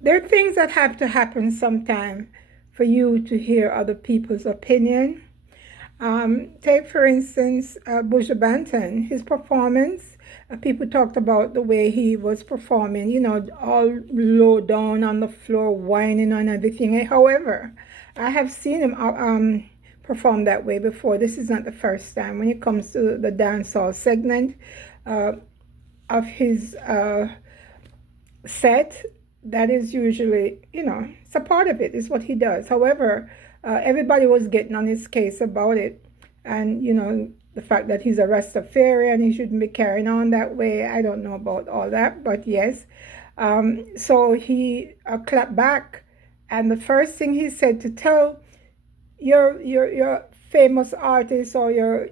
there are things that have to happen sometime for you to hear other people's opinion. Take, for instance, Buju Banton, his performance. People talked about the way he was performing, all low down on the floor, whining on everything. However, I have seen him perform that way before. This is not the first time. When it comes to the dancehall segment uh, of his set, that is usually, it's a part of it. It's what he does. However, everybody was getting on his case about it. And, the fact that he's a Rastafarian, he shouldn't be carrying on that way. I don't know about all that, but yes. So he clapped back. And the first thing he said, to tell your famous artist, or your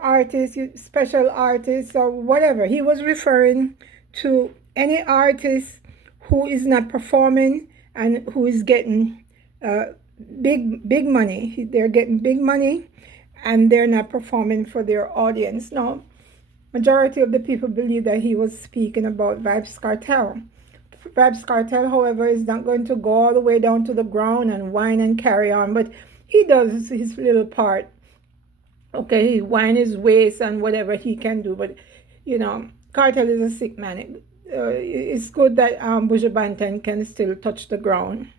artist, your special artist, or whatever. He was referring to any artist who is not performing and who is getting big money. They're getting big money and they're not performing for their audience. Now, majority of the people believe that he was speaking about Vybz Kartel. Vybz Kartel, however, is not going to go all the way down to the ground and whine and carry on, but he does his little part. Okay, he whine his waist and whatever he can do, but Kartel is a sick man. It's good that Buju Banton can still touch the ground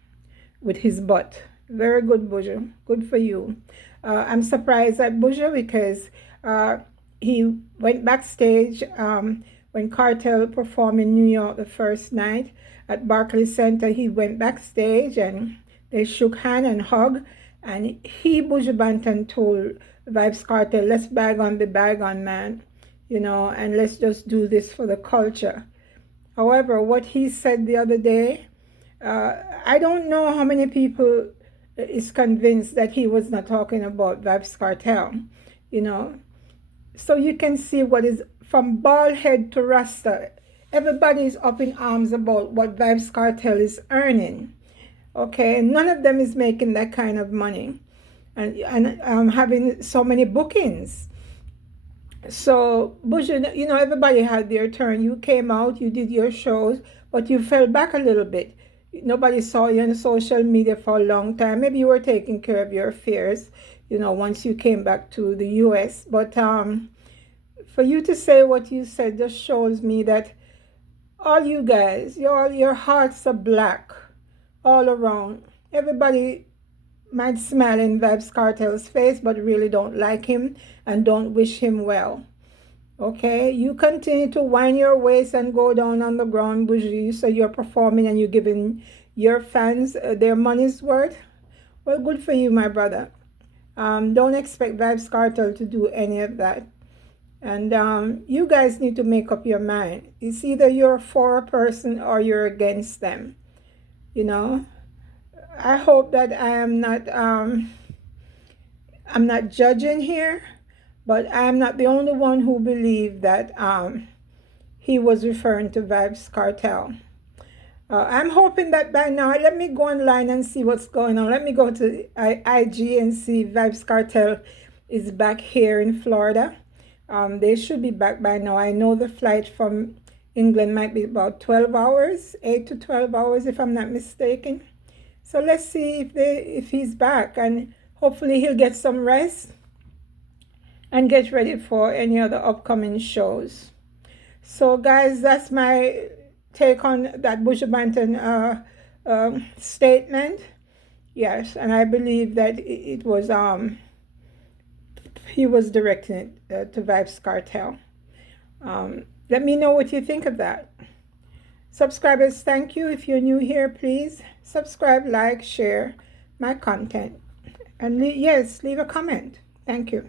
with his butt. Very good, Buju. Good for you. I'm surprised at Buju because he went backstage when Kartel performed in New York the first night at Barclays Center. He went backstage and they shook hand and hugged. And Buju Banton, told Vybz Kartel, let's bygone be bygone, man, and let's just do this for the culture. However, what he said the other day, I don't know how many people is convinced that he was not talking about Vybz Kartel, So you can see what is, from bald head to rasta, everybody is up in arms about what Vybz Kartel is earning. Okay, and none of them is making that kind of money, and having so many bookings. So Buju, everybody had their turn. You came out, you did your shows, but you fell back a little bit. Nobody saw you on social media for a long time. Maybe you were taking care of your affairs, once you came back to the U.S. But for you to say what you said just shows me that all you guys, your hearts are black all around. Everybody might smile in Vybz Kartel's face, but really don't like him and don't wish him well. Okay, you continue to wind your waist and go down on the ground, Buju. So you're performing and you're giving your fans their money's worth. Well, good for you, my brother. Don't expect Vybz Kartel to do any of that. And you guys need to make up your mind. It's either you're for a person or you're against them. I hope that I'm not judging here, but I'm not the only one who believed that he was referring to Vybz Kartel. I'm hoping that by now, let me go online and see what's going on. Let me go to IG and see if Vybz Kartel is back here in Florida. They should be back by now. I know the flight from England might be about 12 hours, 8 to 12 hours, if I'm not mistaken. So let's see if he's back, and hopefully he'll get some rest and get ready for any other upcoming shows. So guys, that's my take on that Buju Banton statement. Yes, and I believe that it was he was directing it to Vybz Kartel. Let me know what you think of that. Subscribers, thank you. If you're new here, please subscribe, like, share my content. And yes, leave a comment. Thank you.